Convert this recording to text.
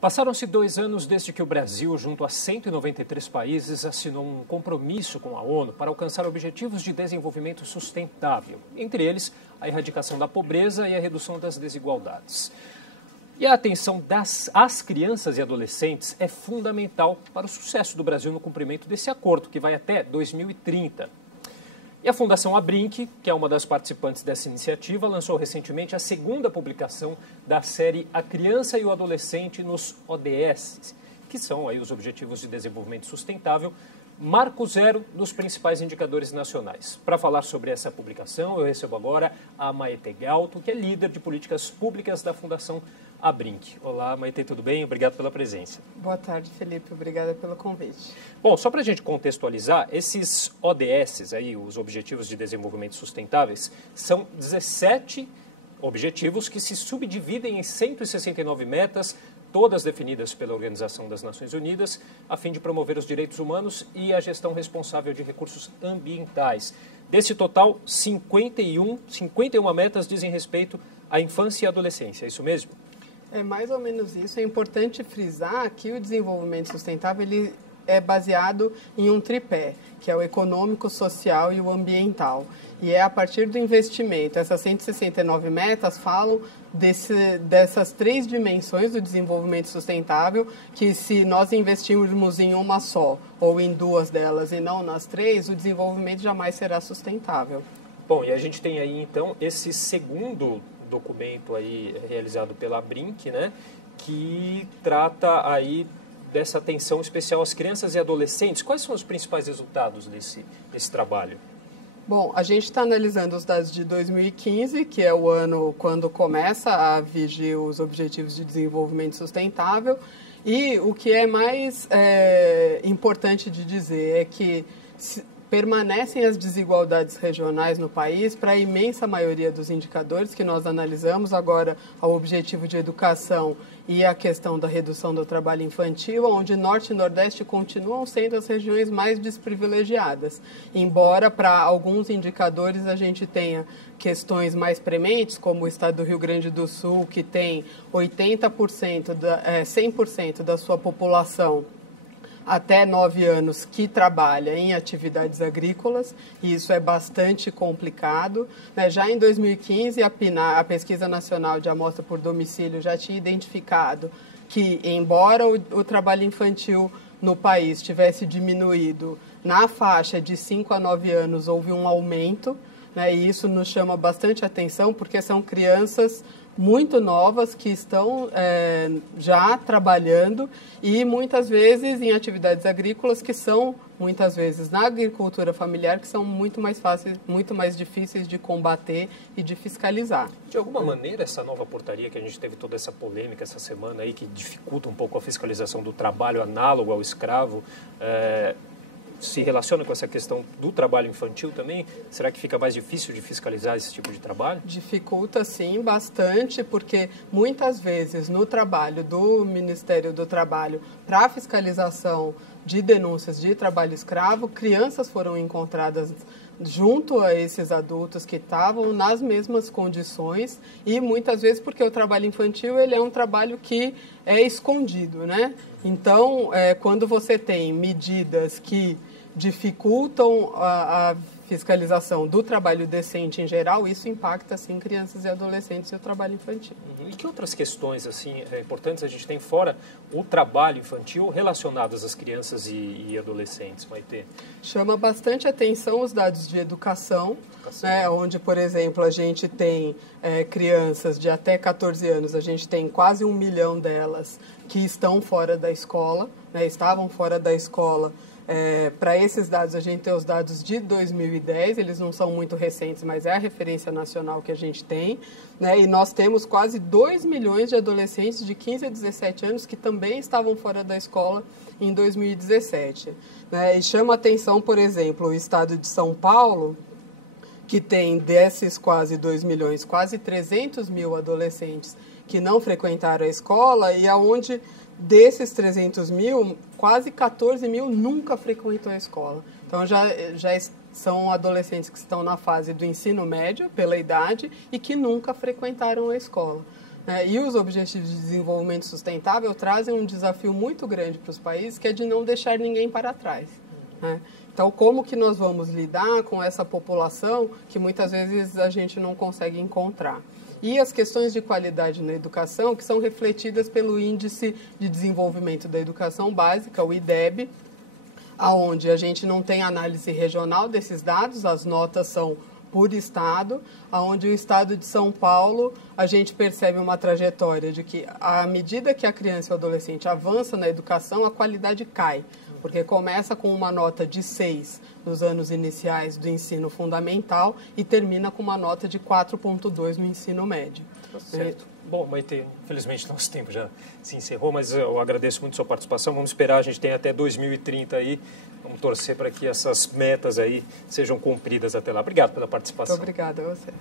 Passaram-se 2 anos desde que o Brasil, junto a 193 países, assinou um compromisso com a ONU para alcançar objetivos de desenvolvimento sustentável, entre eles a erradicação da pobreza e a redução das desigualdades. E a atenção às crianças e adolescentes é fundamental para o sucesso do Brasil no cumprimento desse acordo, que vai até 2030. E a Fundação Abrinq, que é uma das participantes dessa iniciativa, lançou recentemente a 2ª publicação da série A Criança e o Adolescente nos ODS, que são aí os Objetivos de Desenvolvimento Sustentável, marco zero dos principais indicadores nacionais. Para falar sobre essa publicação, eu recebo agora a Maete Galto, que é líder de políticas públicas da Fundação Abrinq. Olá, Maete, tudo bem? Obrigado pela presença. Boa tarde, Felipe. Obrigada pelo convite. Bom, só para a gente contextualizar, esses ODS, aí, os Objetivos de Desenvolvimento Sustentáveis, são 17 objetivos que se subdividem em 169 metas, todas definidas pela Organização das Nações Unidas, a fim de promover os direitos humanos e a gestão responsável de recursos ambientais. Desse total, 51 metas dizem respeito à infância e adolescência, é isso mesmo? É mais ou menos isso. É importante frisar que o desenvolvimento sustentável ele é baseado em um tripé, que é o econômico, social e o ambiental. E é a partir do investimento. Essas 169 metas falam dessas 3 dimensões do desenvolvimento sustentável, que se nós investirmos em uma só ou em 2 delas e não nas 3, o desenvolvimento jamais será sustentável. Bom, e a gente tem aí então esse segundo documento aí realizado pela Abrinq, né, que trata aí dessa atenção especial às crianças e adolescentes. Quais são os principais resultados desse trabalho? Bom, a gente está analisando os dados de 2015, que é o ano quando começa a vigir os Objetivos de Desenvolvimento Sustentável, e o que é mais importante de dizer é que permanecem as desigualdades regionais no país para a imensa maioria dos indicadores que nós analisamos, agora ao objetivo de educação e a questão da redução do trabalho infantil, onde Norte e Nordeste continuam sendo as regiões mais desprivilegiadas, embora para alguns indicadores a gente tenha questões mais prementes, como o estado do Rio Grande do Sul, que tem 100% da sua população até 9 anos que trabalha em atividades agrícolas, e isso é bastante complicado. Já em 2015, a Pesquisa Nacional de Amostra por Domicílio já tinha identificado que, embora o trabalho infantil no país tivesse diminuído, na faixa de 5 a 9 anos houve um aumento, e isso nos chama bastante atenção, porque são crianças muito novas que estão já trabalhando e muitas vezes em atividades agrícolas que são, muitas vezes na agricultura familiar, que são muito mais fáceis, muito mais difíceis de combater e de fiscalizar. De alguma maneira, essa nova portaria que a gente teve toda essa polêmica essa semana aí, que dificulta um pouco a fiscalização do trabalho análogo ao escravo, se relaciona com essa questão do trabalho infantil também? Será que fica mais difícil de fiscalizar esse tipo de trabalho? Dificulta, sim, bastante, porque muitas vezes no trabalho do Ministério do Trabalho para fiscalização de denúncias de trabalho escravo, crianças foram encontradas junto a esses adultos que estavam nas mesmas condições e muitas vezes porque o trabalho infantil ele é um trabalho que é escondido, né? Então, quando você tem medidas que dificultam a fiscalização do trabalho decente em geral, isso impacta, sim, crianças e adolescentes e o trabalho infantil. E que outras questões assim importantes a gente tem fora o trabalho infantil relacionadas às crianças e adolescentes, Maite? Chama bastante atenção os dados de educação, né, onde, por exemplo, a gente tem crianças de até 14 anos, a gente tem quase 1 milhão delas que estão fora da escola, né, estavam fora da escola. Para esses dados, a gente tem os dados de 2010, eles não são muito recentes, mas é a referência nacional que a gente tem, né? E nós temos quase 2 milhões de adolescentes de 15 a 17 anos que também estavam fora da escola em 2017. Né? E chama atenção, por exemplo, o estado de São Paulo, que tem desses quase 2 milhões, quase 300 mil adolescentes que não frequentaram a escola e aonde desses 300 mil, quase 14 mil nunca frequentou a escola. Então, já são adolescentes que estão na fase do ensino médio, pela idade, e que nunca frequentaram a escola. né, e os Objetivos de Desenvolvimento Sustentável trazem um desafio muito grande para os países, que é de não deixar ninguém para trás, né? Então, como que nós vamos lidar com essa população que muitas vezes a gente não consegue encontrar? E as questões de qualidade na educação, que são refletidas pelo Índice de Desenvolvimento da Educação Básica, o IDEB, onde a gente não tem análise regional desses dados, as notas são por estado, onde o estado de São Paulo, a gente percebe uma trajetória de que, à medida que a criança e o adolescente avança na educação, a qualidade cai, porque começa com uma nota de 6 nos anos iniciais do ensino fundamental e termina com uma nota de 4,2 no ensino médio. Certo. Bom, Maite, infelizmente nosso tempo já se encerrou, mas eu agradeço muito a sua participação. Vamos esperar, a gente tem até 2030 aí, vamos torcer para que essas metas aí sejam cumpridas até lá. Obrigado pela participação. Muito obrigada a você.